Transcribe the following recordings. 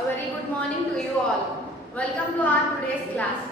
A very good morning to you all. Welcome to our today's class.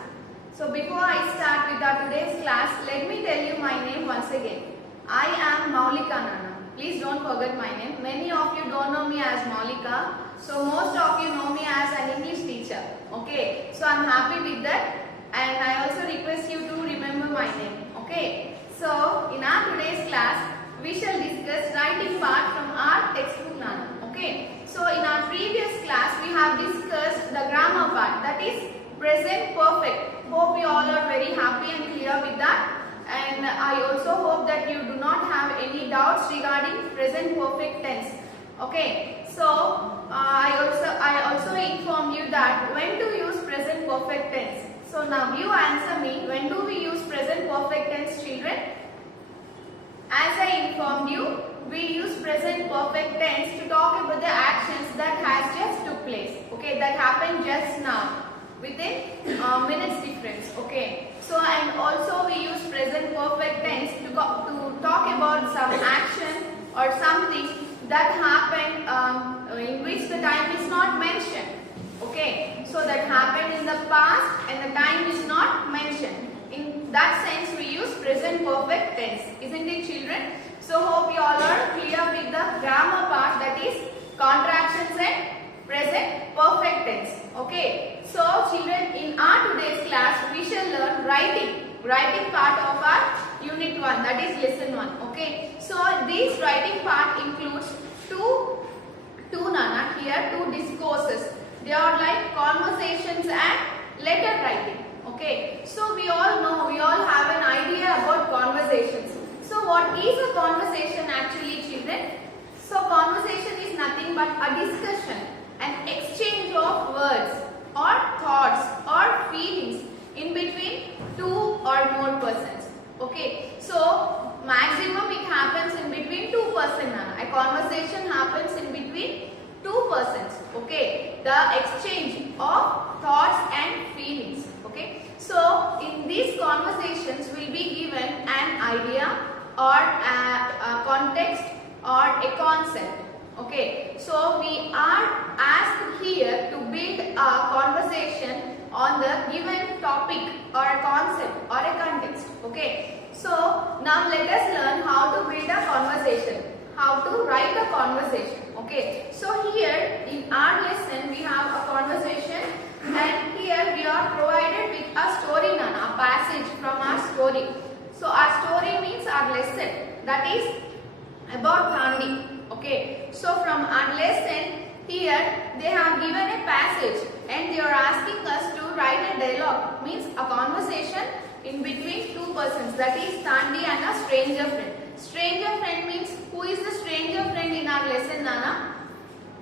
So before I start with our today's class, let me tell you my name once again. I am Maulika Nana. Please don't forget my name. Many of you don't know me as Maulika. So most of you know me as an English teacher. Okay. So I'm happy with that. And I also request you to remember my name. Okay. So in our today's class, we shall discuss writing part from our textbook Nana. Okay. So in our previous class, we have discussed the grammar part, that is present perfect. Hope you all are very happy and clear with that. And I also hope that you do not have any doubts regarding present perfect tense. Okay. So I also inform you that when to use present perfect tense. So now you answer me, when do we use present perfect tense, children? As I informed you, we use present perfect tense to talk about the actions that has just took place. Okay, that happened just now within minutes difference. Okay, so and also we use present perfect tense to talk about some action or something that happened in which the time is not mentioned. Okay, so that happened in the past and the time is not mentioned. In that sense, we use present perfect tense, isn't it, children? So hope you all are clear with the grammar part, that is contractions and present perfect tense. Okay. So children, in our today's class, we shall learn writing part of our unit 1, that is lesson 1. Okay. So this writing part includes two Nana here, two discourses. They are like conversations and letter writing. Okay. So we all know, we all have an idea about conversations. So what is a conversation actually, children? So conversation is nothing but a discussion, an exchange of words or thoughts or feelings in between two or more persons. Okay. So maximum it happens in between two persons. A conversation happens in between two persons. Okay. The exchange of thoughts and feelings. Okay. So in these conversations will be given an idea or a context or a concept. Okay, so we are asked here to build a conversation on the given topic or a concept or a context. Okay, so now let us learn how to build a conversation, how to write a conversation. Okay, so here in our lesson we have a conversation, and here we are provided with a story, Nana, a passage from our story. So our story means our lesson, that is about Gandhi. Okay. So from our lesson here they have given a passage and they are asking us to write a dialogue, means a conversation in between two persons, that is Gandhi and a stranger friend. Stranger friend means, who is the stranger friend in our lesson, Nana?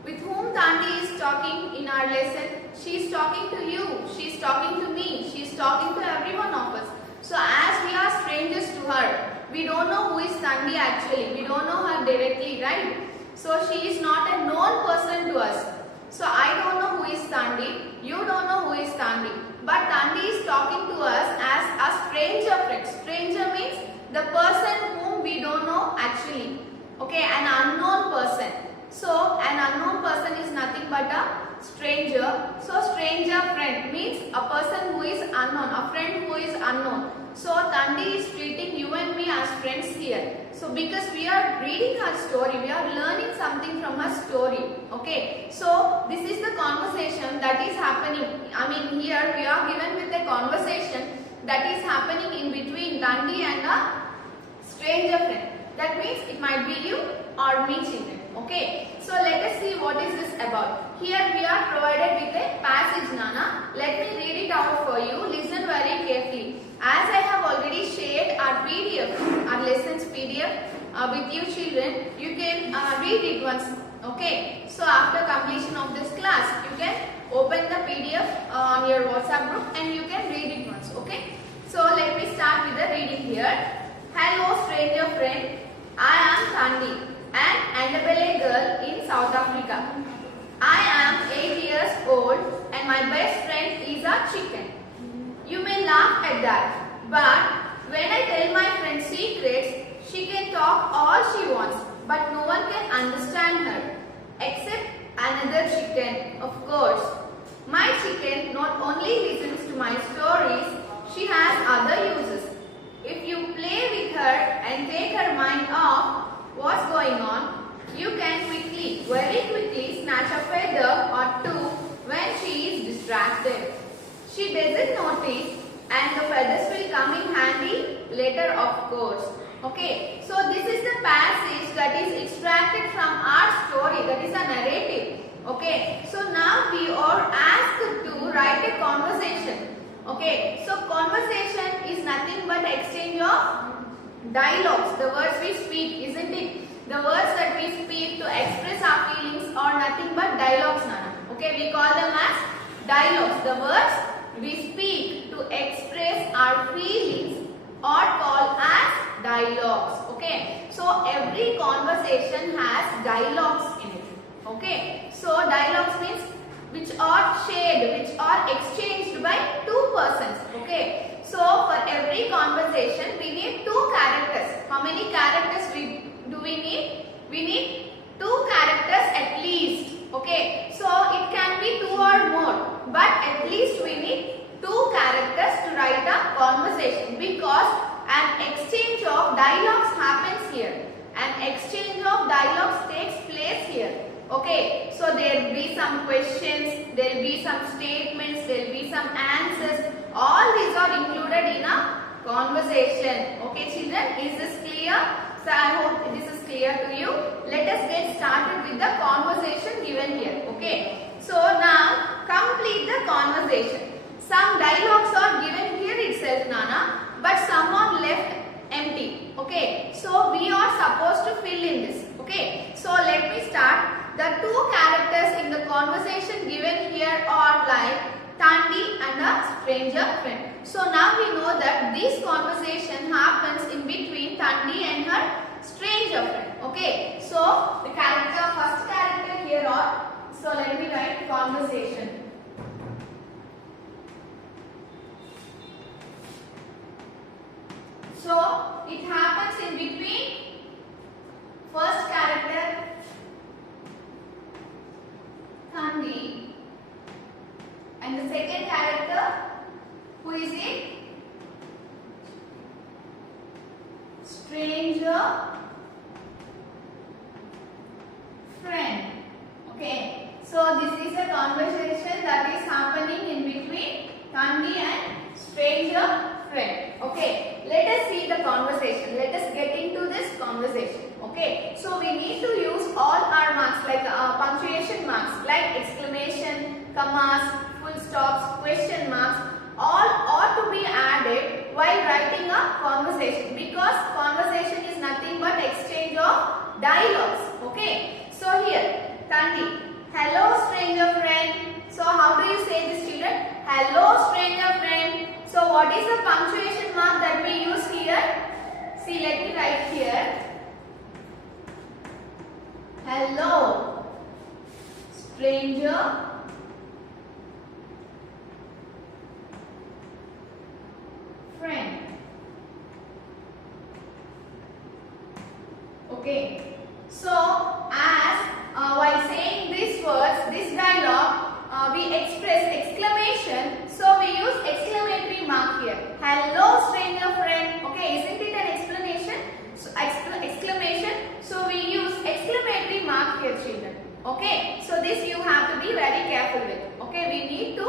With whom Gandhi is talking in our lesson? She is talking to you, she is talking to me, she is talking to every one of us. So as we are strangers to her, we don't know who is Gandhi actually. We don't know her directly, right? So she is not a known person to us. So I don't know who is Gandhi. You don't know who is Gandhi. But Gandhi is talking to us as a stranger friend. Stranger means the person whom we don't know actually. Okay, an unknown person. So an unknown person is nothing but a stranger. So stranger friend means a person who is unknown, a friend who is unknown. So Gandhi is treating you and me as friends here. So because we are reading her story, we are learning something from her story. Okay. So this is the conversation that is happening. I mean, here we are given with a conversation that is happening in between Gandhi and a stranger friend. That means it might be you or me, children. Okay. So let us see what is this about. Here we are provided with a passage, Nana. Let me read it out for you. Listen very carefully. As I have already shared our PDF, our lessons PDF with you children, you can read it once. Okay. So after completion of this class, you can open the PDF on your WhatsApp group and you can read it once. Okay. So let me start with the reading here. Hello stranger friend, I am Gandhi, an Andebele girl in South Africa. I am 8 years old and my best friend is a chicken. You may laugh at that, but when I tell my friend secrets, she can talk all she wants, but no one can understand her, except Another chicken, of course. My chicken not only listens to my stories, she has other uses. If you play with her and take her mind off what's going on, you can very quickly snatch a feather or two when she is distracted. She doesn't notice and the feathers will come in handy later, of course. Okay, so this is the passage that is extracted from our story, that is a narrative. Okay, so now we are asked to write a conversation. Okay, so conversation is nothing but exchange of dialogues, the words we speak, isn't it? The words that we speak to express our feelings are nothing but dialogues, Nana. Okay, we call them as dialogues. The words we speak to express our feelings are called as dialogues. Okay, so every conversation has dialogues in it. Okay, so dialogues means which are shared, which are exchanged by two persons. Okay, so for every conversation we need two characters. How many characters do we need? We need two characters at least. Okay, so it can be two or more, but at least we need two characters to write a conversation, because an exchange of dialogues happens here. An exchange of dialogues takes place here. Okay, so there will be some questions, there will be some statements, there will be some answers. All these are included in a conversation. Okay, children, is this clear? So I hope this is clear to you. Let us get started with the conversation given here. Okay, so now complete the conversation. Some dialogues are given here itself, Nana, but some are left empty. Okay, so we are supposed to fill in this. Okay, so let me start. The two characters in the conversation given here are like Thandi and a stranger friend. So now we know that this conversation happens in between Thandi and her stranger friend. Okay, so the first character here are, so let me write conversation. So it happens in between first character Thandi and the second character, who is it? Stranger friend. Okay, so this is a conversation that is happening in between Thandi and stranger friend. Okay, let us see the conversation. Let us get into this conversation. Okay, so we need to use all our marks, like punctuation marks, like exclamation, commas, full stops, question marks, all ought to be added while writing a conversation, because conversation is nothing but exchange of dialogues. Okay, so here Thandi, hello stranger friend. So how do you say this, children? Hello stranger friend. So what is the punctuation mark that we use here? See, let me write here. Hello stranger friend. Okay, so as while saying these words, this dialogue, we express exclamation, so we use exclamatory mark here. Hello stranger friend. Okay, isn't it an explanation? So exclamation, so we use exclamatory mark here, children. Okay, so this you have to be very careful with. Okay, we need to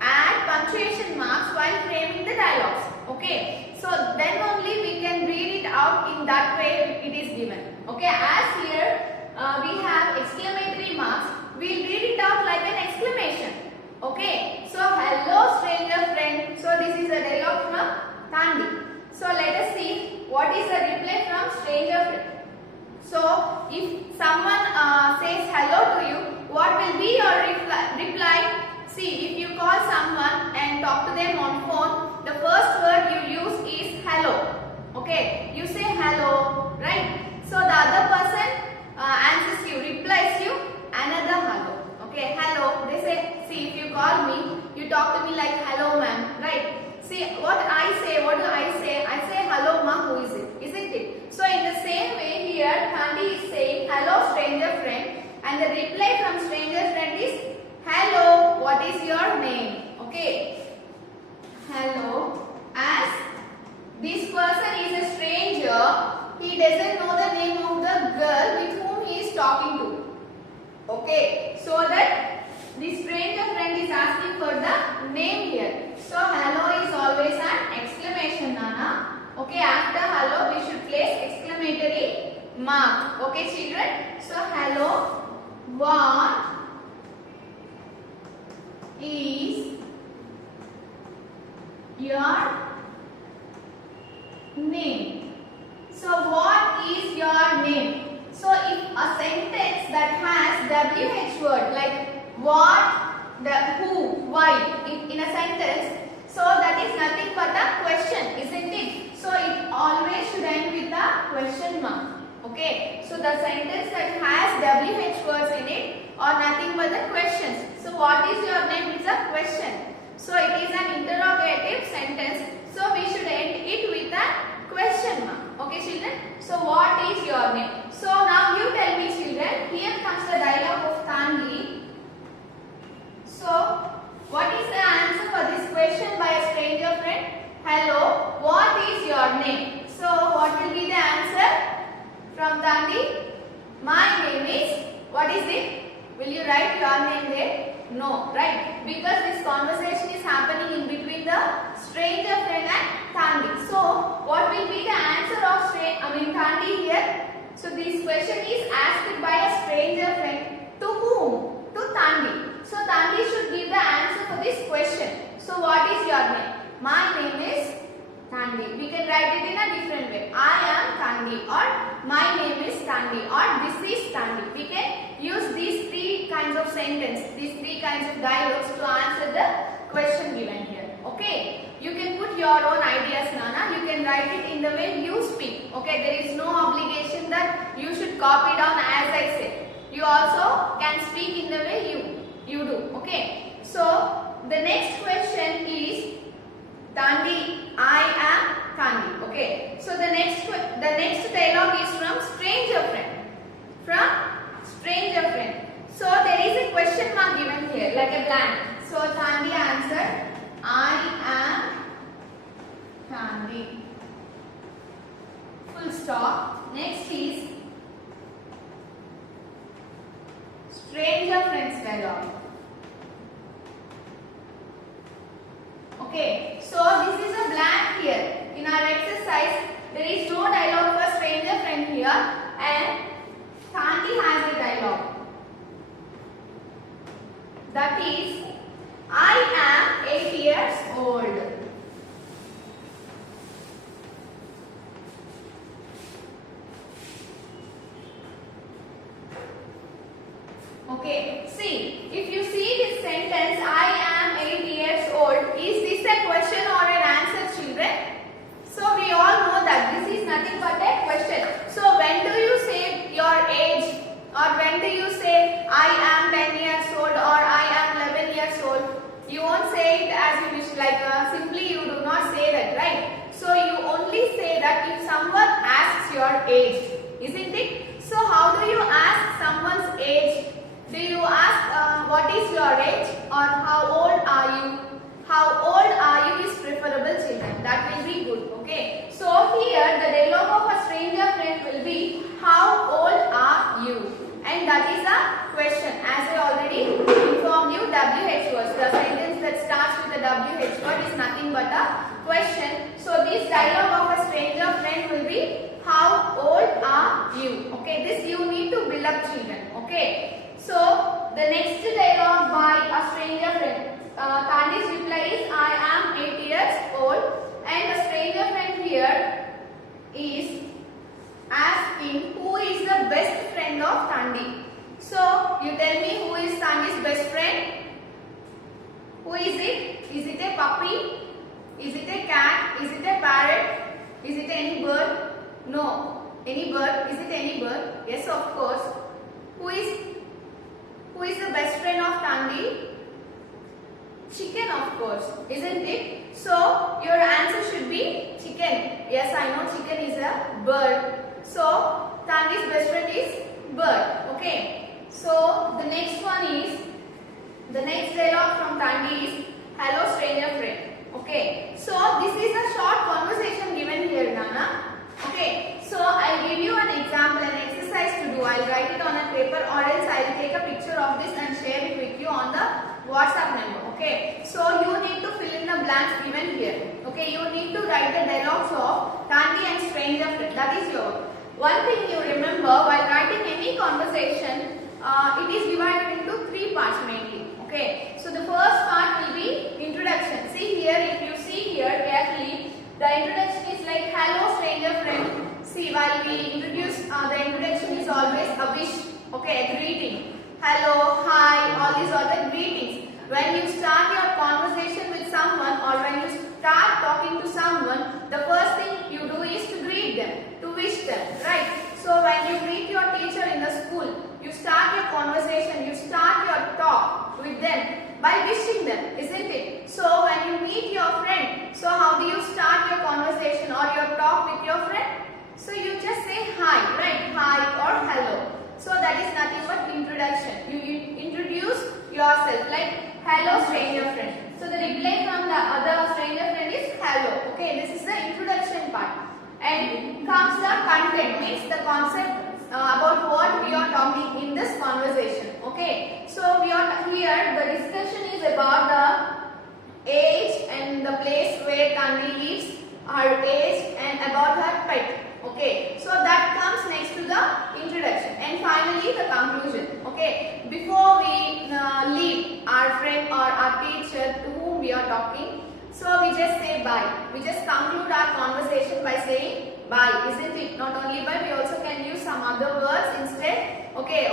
add punctuation marks while framing the dialogues. Okay, so then only we can read it out in that way it is given. Okay, as here we have exclamatory marks, we'll read it out like an exclamation. Okay, so hello stranger friend. So this is a dialogue from Thandi. So let us see what is the reply from stranger friend. So if someone says hello to you, what will be your reply? See, if you call someone and talk to them on phone, the first word you use is hello. Okay, you say hello, right? So the other person answers you, replies you another hello. Okay, hello. They say, see, if you call me, you talk to me like hello ma'am, right? See, what I say, what do I say? I say hello ma, who is it? Isn't it? So in the same way here, Thandi is saying hello stranger friend, and the reply from stranger friend is hello, what is your name? Okay. Hello. As this person is a stranger, he doesn't know the name of the girl with whom he is talking to. Okay. So that the stranger friend is asking for the name here. So hello is always an exclamation, Nana. Okay. After hello, we should place exclamatory mark. Okay, children. So hello. What is your name? So what is your name? So if a sentence that has WH word like what, the who, why in a sentence, so that is nothing but a question, isn't it? So it always should end with a question mark. Okay. So the sentence that has WH words in it are nothing but the questions. So what is your name is a question. So it is an interrogative sentence. So we should end it with a question mark. Okay, children. So what is your name? So now you tell me, children. Here comes the dialogue of Tanvi. So what is the answer for this question by a stranger friend? Hello. What is your name? So what will be the answer from Tanvi? My name is, what is it? Will you write your name there? No, right? Because this conversation is happening in between the stranger friend and Tanvi. So what will be the answer of Tanvi here? So this question is asked by a stranger friend to whom? To Tanvi. So Tanvi should give the answer for this question. So what is your name? My name is Tanvi. We can write it in a different way. I am Tanvi, or my name is Tanvi, or this is Tanvi. We can use these three kinds of sentence, these three kinds of dialogues to answer the question given here. Okay. You can put your own ideas, Nana. You can write it in the way you speak. Okay. There is no obligation that you should copy down as I say. You also can speak in the way you do. Okay. So the next question is Tanvi, I am Tanvi. Okay. So the next dialogue is from stranger friend. From stranger friend. So there is a question mark given here, like a blank. So Tanvi answered, I am Tanvi. Full stop. Next is stranger friends dialogue. Okay, so this is a blank here. In our exercise, there is no dialogue for stranger friend here, and Tanvi has a dialogue. That is, I am 8 years old. Okay, see, if you see this sentence, I am 8 years old, is this a question or an answer, children? So we all know that this is nothing but a question. So when do you say your age, or when do you say I am 10 years old or I am 11 years old? You won't say it as you wish, like simply you do not say that, right? So you only say that if someone asks your age, isn't it? So how do you ask someone's age? Do you ask what is your age or how old are you? How old are you is preferable, children. That will be good. Okay. So here the dialogue of a stranger friend will be how old are you? And that is a question. As I already informed you, WH words. The sentence that starts with the WH word is nothing but a question. So this dialogue of a stranger friend will be how old are you? Okay. This you need to build up, children. Okay. So the next dialogue by a stranger friend. Tanvi's reply is I am 8 years old, and the stranger friend here is asking who is the best friend of Tanvi. So you tell me who is Tanvi's best friend? Who is it? Is it a puppy? Is it a cat? Is it a parrot? Is it any bird? No. Any bird? Is it any bird? Yes, of course. Who is the best friend of Tanvi? Chicken, of course, isn't it? So your answer should be chicken. Yes, I know chicken is a bird. So Tanvi's best friend is bird. Okay. So the next one is, the next dialogue from Tanvi is, hello stranger friend. Okay, so this is a short conversation given here, Nana. Okay, so I'll give you an example, an exercise to do. I'll write it on a paper, or else I'll take a picture of this and share it with you on the WhatsApp number. Okay, so you need to fill in the blanks given here. Okay, you need to write the dialogues of Tanvi and stranger friend. That is your work. One thing you remember while writing any conversation, it is divided into three parts mainly. Okay, so the first part will be introduction. See here, if you see here carefully, the introduction is like hello stranger friend. See, while we introduce, the introduction is always a wish. Okay, a greeting. Hello, hi, all these are the greetings. When you start your conversation with someone, or when you start talking to someone, the first thing you do is to greet them, to wish them, right? So when you meet your teacher in the school, you start your conversation, you start your talk with them by wishing them, isn't it? So when you meet your friend, so how do you start your conversation or your talk with your friend? So you just say hi, right? Hi or hello. So that is nothing but introduction. You introduce yourself like hello stranger friend. So the reply from the other stranger friend is hello. Okay, this is the introduction part. And comes the content, means the concept about what we are talking in this conversation. Okay, so we are here, the discussion is about the age and the place where Tanvi lives, her age and about her pet. Okay, so that comes next to the introduction, and finally the conclusion. Okay, before we leave our friend or our teacher to whom we are talking, so we just say bye. We just conclude our conversation by saying bye, isn't it? Not only bye, we also can use some other words instead. Okay,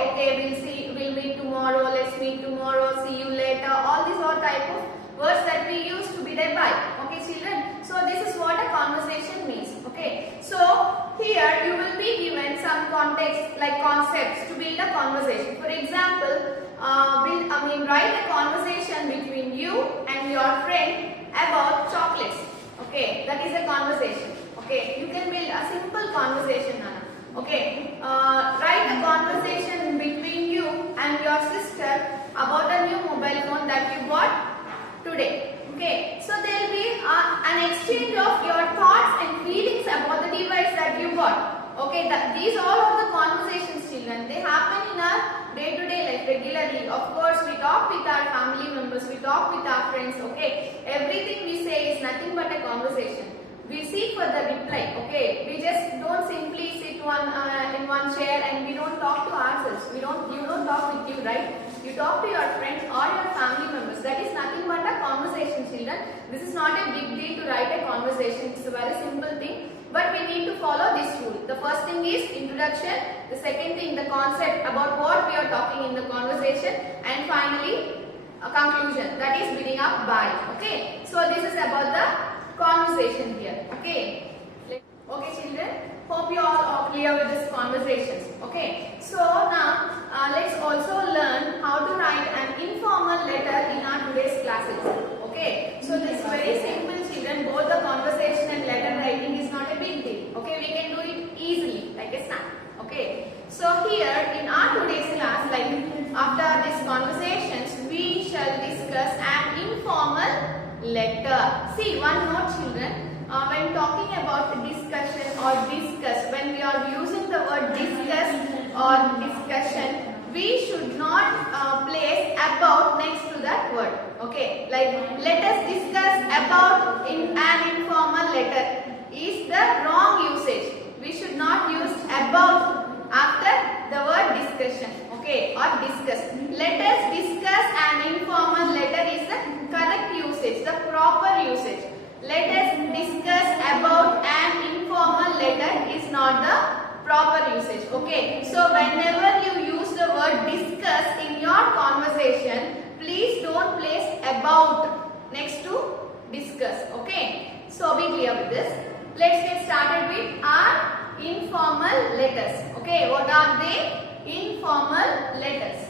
we'll meet tomorrow, let's meet tomorrow, see you later. All these are type of words that we use to be there bye. Okay, children. So this is what a conversation means. Okay. So here you will be given some context like concepts to build a conversation. For example, write a conversation between you and your friend about chocolates. Okay, that is a conversation. Okay, you can build a simple conversation, Nana. Okay, write a conversation between you and your sister about a new mobile phone that you bought today. Okay, so there will be an exchange of your thoughts and feelings about the device that you bought. Okay, these all are the conversations, children. They happen in our day-to-day life regularly. Of course, we talk with our family members, we talk with our friends. Okay, everything we say is nothing but a conversation. We seek for the reply. Okay, we just don't simply sit in one chair and we don't talk to ourselves. You don't talk with you, right? You talk to your friends or your family members. That is nothing but a conversation, children. This is not a big deal to write a conversation. It's a very simple thing. But we need to follow this rule. The first thing is introduction. The second thing, the concept about what we are talking in the conversation. And finally, a conclusion. That is building up by. Okay. So this is about the conversation here. Okay. Okay, children. Hope you all are clear with this conversations. Okay. So now let's also learn how to write an informal letter in our today's classes. Okay. So this is very simple, children. Both the conversation and letter writing is not a big deal. Okay. We can do it easily, like a snap. Okay. So here in our today's class, like after these conversations, we shall discuss an informal letter. See, one note, children. When talking about discussion or discuss, when we are using the word discuss or discussion, we should not place about next to that word. Okay, like let us discuss about in an informal letter is the wrong usage. We should not use about after the word discussion. Okay, or discuss. Let us discuss an informal letter is the correct usage, the proper usage. Let us discuss about an informal letter is not the proper usage. Okay. So whenever you use the word discuss in your conversation, please don't place about next to discuss. Okay. So be clear with this. Let's get started with our informal letters. Okay. What are they? Informal letters.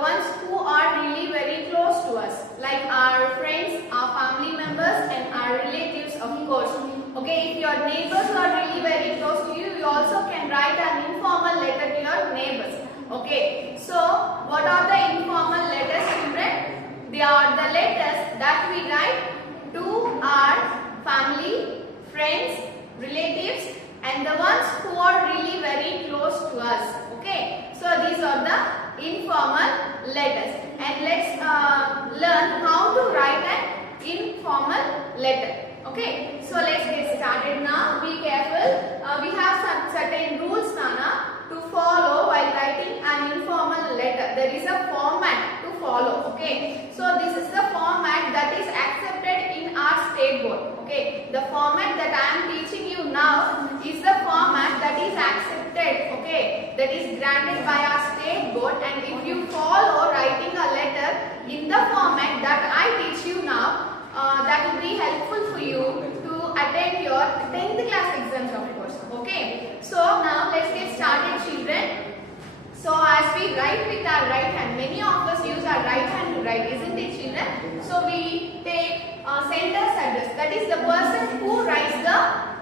ones who are really very close to us, like our friends, our family members, and our relatives, of course. Okay, if your neighbors are really very close to you, you also can write an informal letter to your neighbors. Okay, so what are the informal letters, children? They are the letters that we write to our family, friends, relatives, and the ones who are really very close to us. Okay, so these are the informal letters, and let's learn how to write an informal letter. Okay, so let's get started now. Be careful. We have some certain rules, Nana, to follow while writing an informal letter. There is a format to follow. Okay, so this is the format that is accepted in our state board. Okay, the format that I am teaching you now is the format that is accepted. Okay, that is granted by our state board, and if you follow writing a letter in the format that I teach you now, that will be helpful for you to attend your 10th class exams, of course. Okay, so now let's get started, children. So as we write with our right hand, many of us use our right hand to write, isn't it, children? So we take sender's address, that is the person who writes the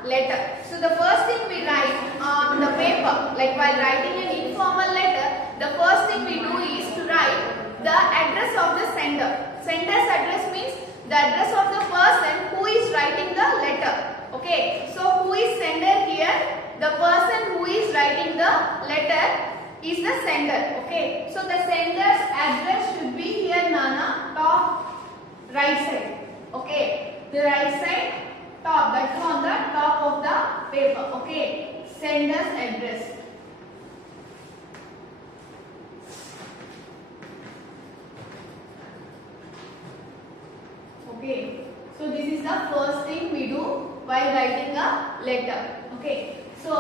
letter. So the first thing we write on the paper, like while writing an informal letter, the first thing we do is to write the address of the sender. Sender's address means the address of the person who is writing the letter. Okay, so who is sender here? The person who is writing the letter is the sender. Okay, so the sender's address should be here, Nana, top right side. Okay, the right side top, that's on the top of the paper. Okay, sender's address. Okay, so this is the first thing we do while writing a letter. Okay, so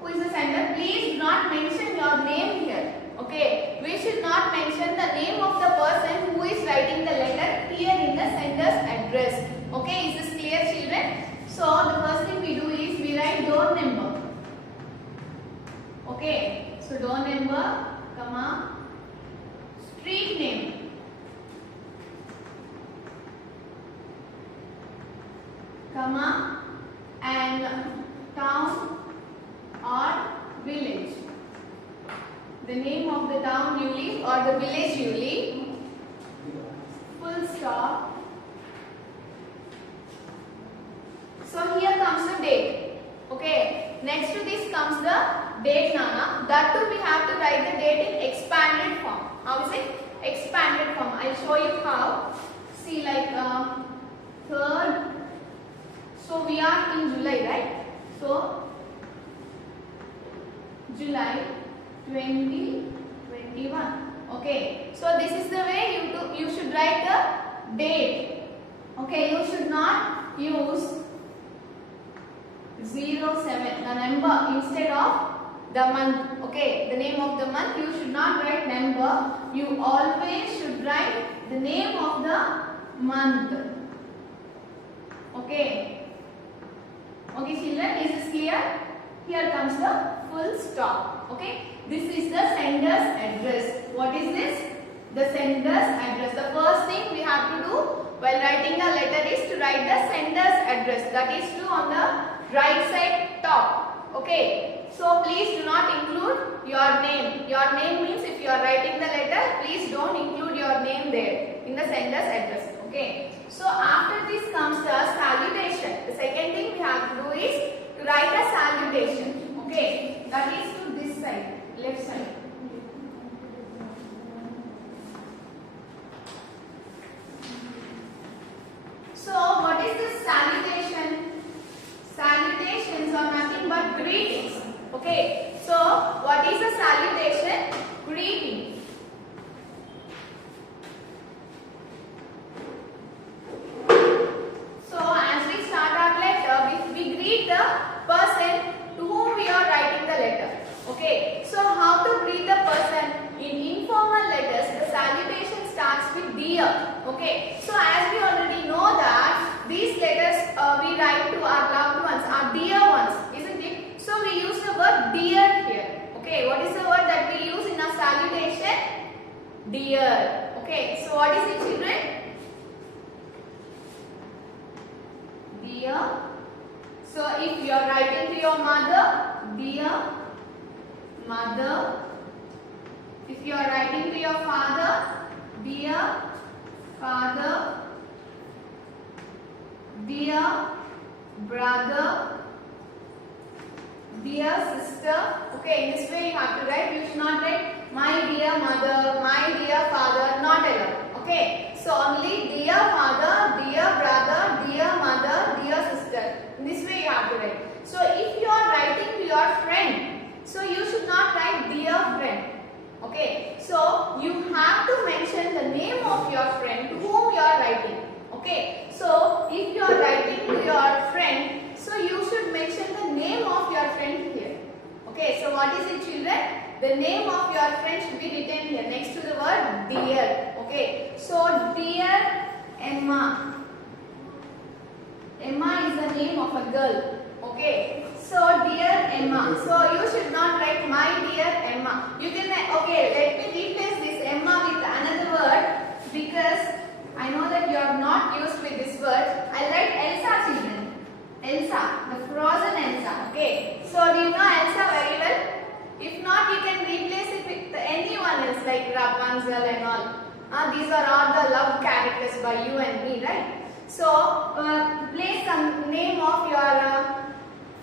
who is the sender? Please do not mention your name here. Okay, we should not mention the name of the person who is writing the letter here in the sender's address. Okay, is this clear, children? So the first thing we do is we write door number. Okay, so door number, comma, street name, comma, and town or village. The name of the town you live or the village you live. Full stop. So here comes the date. Okay. Next to this comes the date, Nana. That too we have to write the date in expanded form. How is it? Expanded form. I'll show you how. See, like 3rd. So we are in July, right? So July 2021. Okay. So this is the way you should write the date. Okay. You should not use 07, the number, instead of the month. Okay. The name of the month, you should not write number. You always should write the name of the month. Okay. Okay, children, is this clear? Here comes the full stop. Okay. This is the sender's address. What is this? The sender's address. The first thing we have to do while writing a letter is to write the sender's address. That is to on the right side top. Okay. So please do not include your name. Your name means if you are writing the letter, please don't include your name there in the sender's address. Okay. So after this comes the salutation. The second thing we have to do is to write a salutation. Okay. That is to this side, left side. So what is this salutation? Salutations are nothing but greetings. Okay. So what is a salutation? Greeting. So as we start our letter, we greet the person to whom we are writing the letter. Okay. So how to greet the person? In informal letters, the salutation starts with dear. Okay. So as we already know that these letters we write to our loved ones, our dear ones, isn't it? So we use the word dear here. Okay. What is the word that we use in a salutation? dear. So if you are writing to your mother, dear mother. If you are writing to your father, dear father, dear brother, dear sister. Okay, in this way you have to write. You should not write my dear mother, my dear father, not allowed. Okay, so only dear father, dear brother, dear mother, dear sister. In this way you have to write. So if you are writing to your friend, so you should not write dear friend. Okay, so you have to mention the name of your friend to whom you are writing. Okay, so if you are writing to your friend, so you should mention the name of your friend here. Okay, so what is it, children? The name of your friend should be written here next to the word dear. Okay, so dear Emma. Emma is the name of a girl. Okay, so dear Emma. So you should not write my dear Emma. You can, okay, let me replace this Emma with another word because I know that you are not used with this word. I write Elsa, children. Elsa, the frozen Elsa. Okay, so do you know Elsa very well? If not, you can replace it with anyone else like Rapunzel and all. These are all the loved characters by you and me, right? So, place some name of your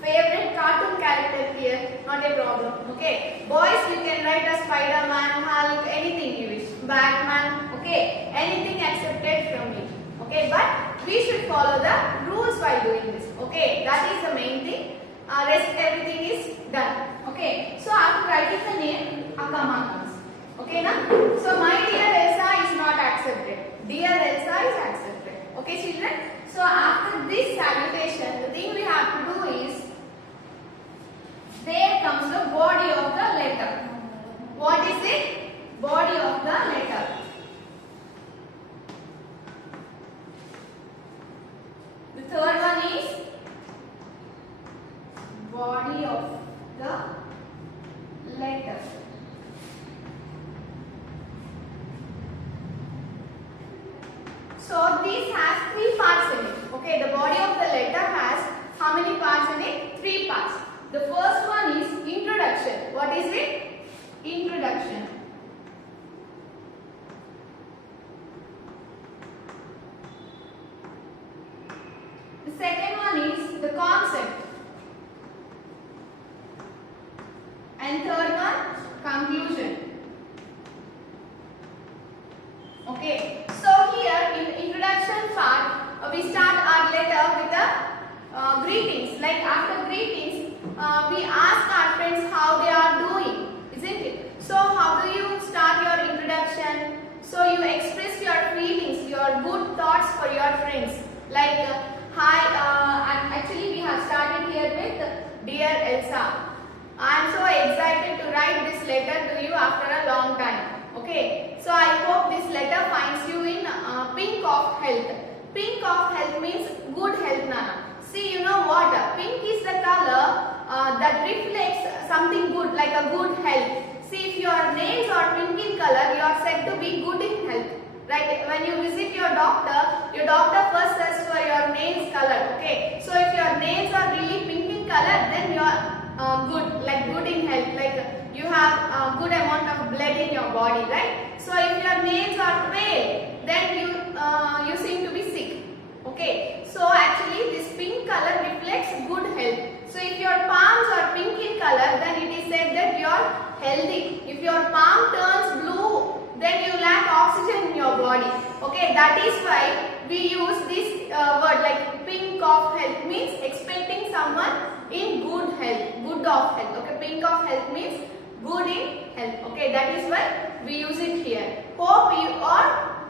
favorite cartoon character here, not a problem. Okay, boys, you can write a Spider-Man, Hulk, anything you wish, Batman. Okay, anything accepted from me. Okay, but we should follow the rules while doing this. Okay, that is the main thing. Rest everything is done. Okay, so after writing the name, a comma comes. Okay, na? So my dear Elsa is not accepted. Dear Elsa is accepted. Okay, children. So after this salutation, the thing we have to do is there comes the body of the letter. What is it? Body of the letter. The third one is body of the letter. So this has 3 parts in it. Okay, the body of the letter has how many parts in it? 3 parts. The first one is introduction. What is it? Introduction. The second one is the concept. And third one, conclusion. Okay, so here in introduction part, we start our letter with the greetings. Like after greetings, we ask our friends how they are doing, isn't it? So how do you start your introduction? So you express your feelings, your good thoughts for your friends. Like, hi, actually we have started here with Dear Elsa. I am so excited to write this letter to you after a long time. Okay, so I hope this letter finds you in pink of health. Pink of health means good health, Nana. See, you know what? Pink is the color that reflects something good, like a good health. See, if your nails are pink in color, you are said to be good in health. Right? When you visit your doctor first says for your nails color. Okay, so if your nails are really pink in color, then you are good, like good in health, like you have a good amount of blood in your body, right? So if your nails are pale, then you seem to be sick. Okay, so actually this pink color reflects good health. So if your palms are pink in color, then it is said that you are healthy. If your palm turns blue, then you lack oxygen in your body. Okay, that is why we use this word like pink of health, means expecting someone in good health, good of health. Okay, pink of health means good in health. Okay, that is why we use it here. Hope you are,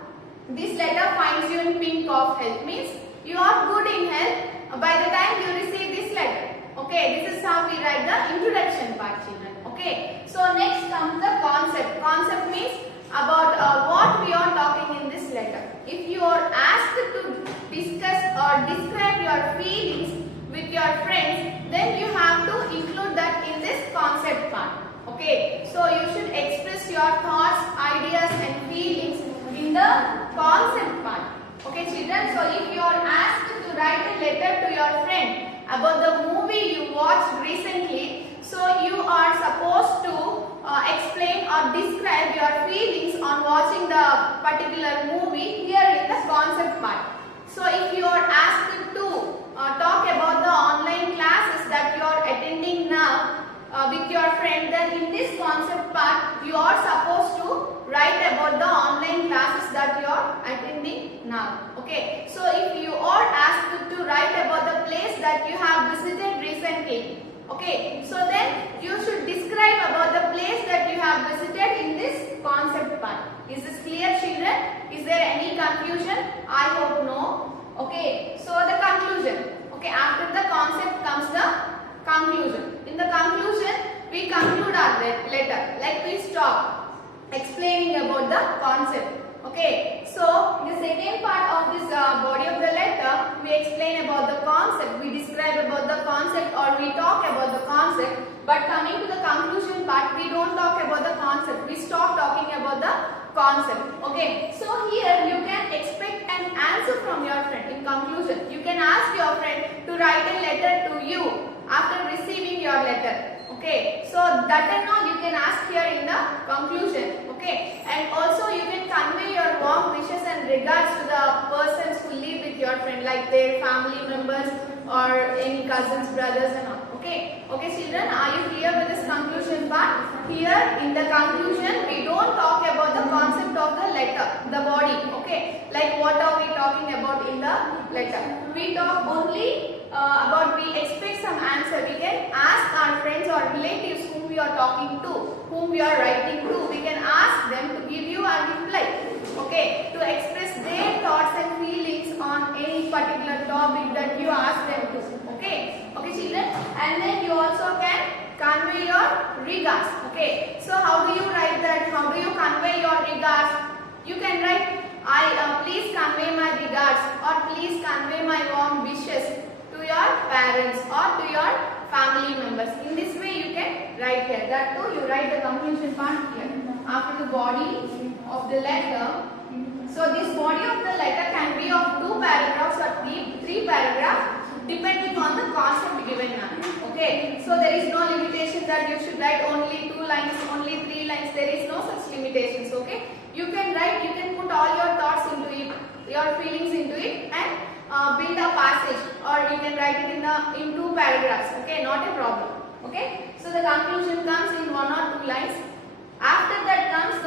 this letter finds you in pink of health, means you are good in health by the time you receive this letter. Okay, this is how we write the introduction part, children. Okay, so next comes the concept. Concept means about what we are talking in this letter. If you are asked to discuss or describe your feelings with your friends, then you have to include that in this concept part. Okay, so you should express your thoughts, ideas and feelings in the concept part. Okay, children, so if you are asked to write a letter to your friend about the movie you watched recently. So you are supposed to explain or describe your feelings on watching the particular movie here in the concept part. So if you are asked to talk about the online classes that you are attending now with your friend, then in this concept part you are supposed to write about the online classes that you are attending now. Okay, so if you are asked to write about the place that you have visited recently, okay, so then you should describe about the place that you have visited in this concept part. Is this clear, children? Is there any confusion? I hope no. Okay, so the conclusion. Okay, after the concept comes the conclusion. In the conclusion, we conclude our letter. Like we stop explaining about the concept. Okay, so in the second part of this body of the letter, we explain about the concept, we describe about the concept, or we talk about the concept. But coming to the conclusion part, we don't talk about the concept, we stop talking about the concept. Okay, so here you can expect an answer from your friend. In conclusion, you can ask your friend to write a letter to you after receiving your letter. Okay, so that and all you can ask here in the conclusion. Okay, and also you can convey your warm wishes and regards to the persons who live with your friend, like their family members or any cousins, brothers and all. Okay, okay children, are you clear with this conclusion part? Here in the conclusion, we don't talk about the concept of the letter, the body. Okay, like what are we talking about in the letter? We talk only about, we expect some answer. We can ask our friends or relatives whom we are talking to, whom we are writing to. We can ask them to give you a reply. Okay, to express their thoughts and feelings on any particular topic that you ask them to. Okay, okay children, and then you also can convey your regards. Okay, so how do you write that? How do you convey your regards? You can write, please convey my regards, or please convey my warm wishes to your parents or to your family members. In this way you can write here. That too you write the conclusion part here after the body of the letter. So this body of the letter can be of 2 paragraphs or 3 paragraphs depending on the concept given now. Okay, so there is no limitation that you should write only 2 lines, only 3 lines. There is no such limitations. Okay, you can write, you can put all your thoughts into it, your feelings into it, and build a passage, or you can write it in 2 paragraphs. Okay, not a problem. Okay, so the conclusion comes in 1 or 2 lines. After that comes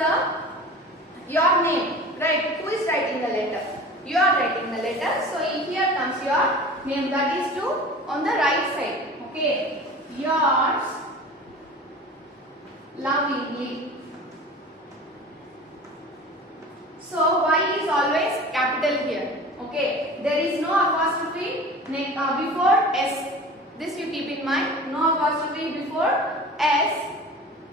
your name, right? Who is writing the letter? You are writing the letter. So here comes your name, that is to on the right side. Okay, yours lovingly. So Y is always capital here. Okay, there is no apostrophe before S. This you keep in mind. No apostrophe before S,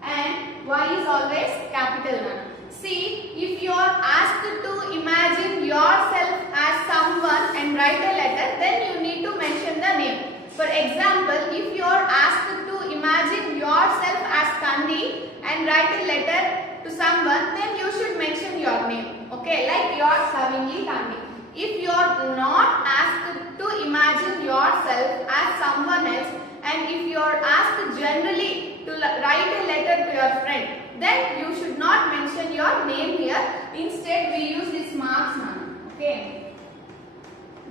and Y is always capital one. See, if you are asked to imagine yourself as someone and write a letter, then you need to mention the name. For example, if you are asked to imagine yourself as Kandi and write a letter to someone, then you should mention your name. Okay, like yours lovingly Kandi. If you are not asked to imagine yourself as someone else, and if you are asked generally to write a letter to your friend, then you should not mention your name here. Instead, we use this marks now. Okay,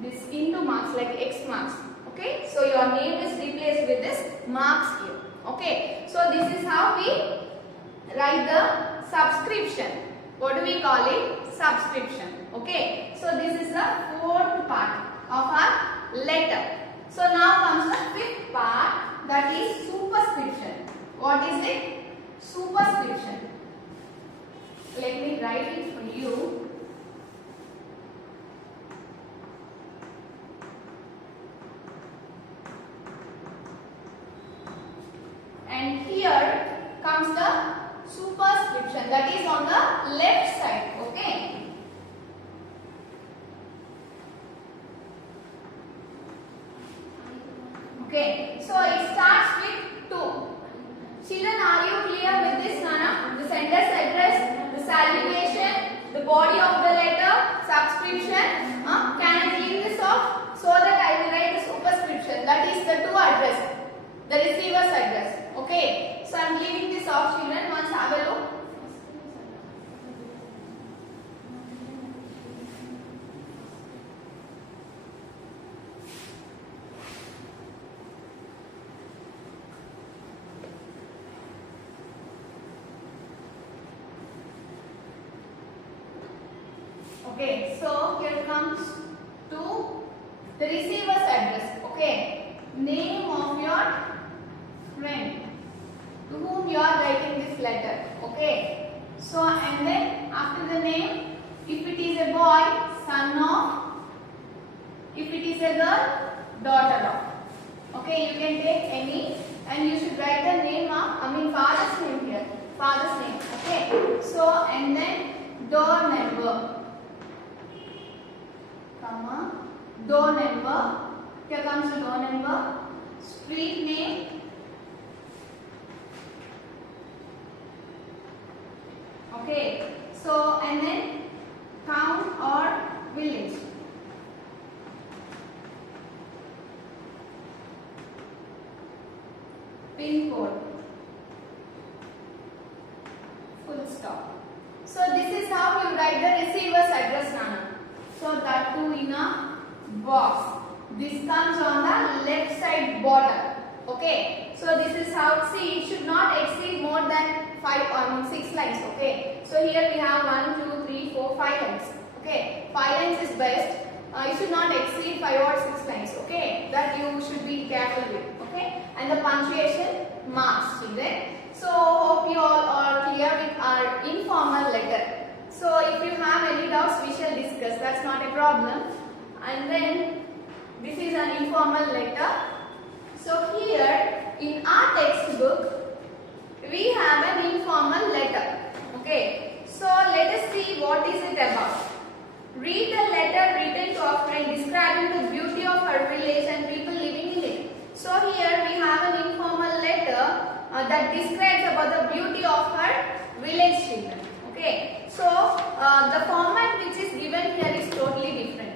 this into marks, like X marks. Okay, so your name is replaced with this marks here. Okay, so this is how we write the subscription. What do we call it? Subscription. Okay, so this is the 4th part of our letter. So now comes the 5th part, that is superscription. What is it? Superscription. Let me write it for you. And here comes the superscription, that is on the left side. Okay. Okay, so it starts with 2. Children, are you clear with this, Nana? The sender's address, the salutation, the body of the letter, subscription. Can I clean this off so that the to address, the receiver's address. Okay, so I am leaving this off, children. Once have a look. Okay, so here comes to the receiver's address. Okay, name of your friend to whom you are writing this letter. Okay, so and then after the name, if it is a boy, son of, if it is a girl, daughter of. Okay, you can take any and you should write the name of, father's name here, father's name. Okay, so and then door number. Door number, here comes the door number, street name, okay, so and then town or village, pin code, full stop. So this is how you write the receiver's address, Nana. So that too in a box. This comes on the left side border. Okay. So this is how. See, it should not exceed more than 6 lines. Okay. So here we have 1, 2, 3, 4, 5 lines. Okay. 5 lines is best. It should not exceed 5 or 6 lines. Okay. That you should be careful with. Okay. And the punctuation marks, children. So hope you all are clear with our informal letter. So if you have any doubts, we shall discuss. That's not a problem. And then this is an informal letter. So here in our textbook, we have an informal letter. Okay. So let us see what is it about. Read the letter written to a friend describing the beauty of her village and people living in it. So here we have an informal letter that describes about the beauty of her village, children. Okay, so the format which is given here is totally different.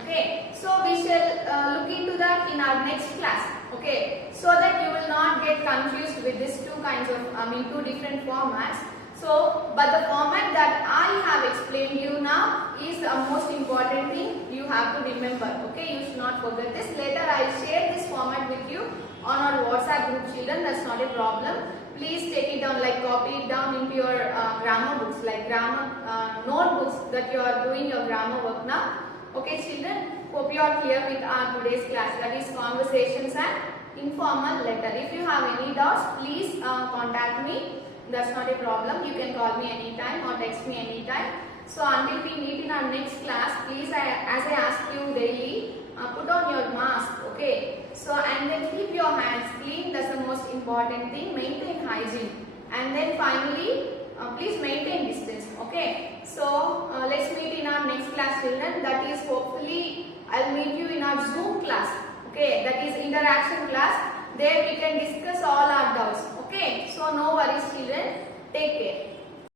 Okay, so we shall look into that in our next class. Okay, so that you will not get confused with these two different formats. So, but the format that I have explained you now is the most important thing you have to remember. Okay, you should not forget this. Later I will share this format with you on our WhatsApp group, children. That's not a problem. Please take it down, like copy it down into your grammar books, like grammar notebooks that you are doing your grammar work now. Okay, children, hope you are clear with our today's class, that is conversations and informal letter. If you have any doubts, please contact me. That's not a problem. You can call me anytime or text me anytime. So until we meet in our next class, please, as I ask you daily, put on your mask. Okay, so and then keep your hands clean. That's the most important thing. Maintain hygiene, and then finally please maintain distance. Okay, so let's meet in our next class, children. That is, hopefully I'll meet you in our Zoom class. Okay, that is interaction class. There we can discuss all our doubts. Okay, so no worries, children. Take care.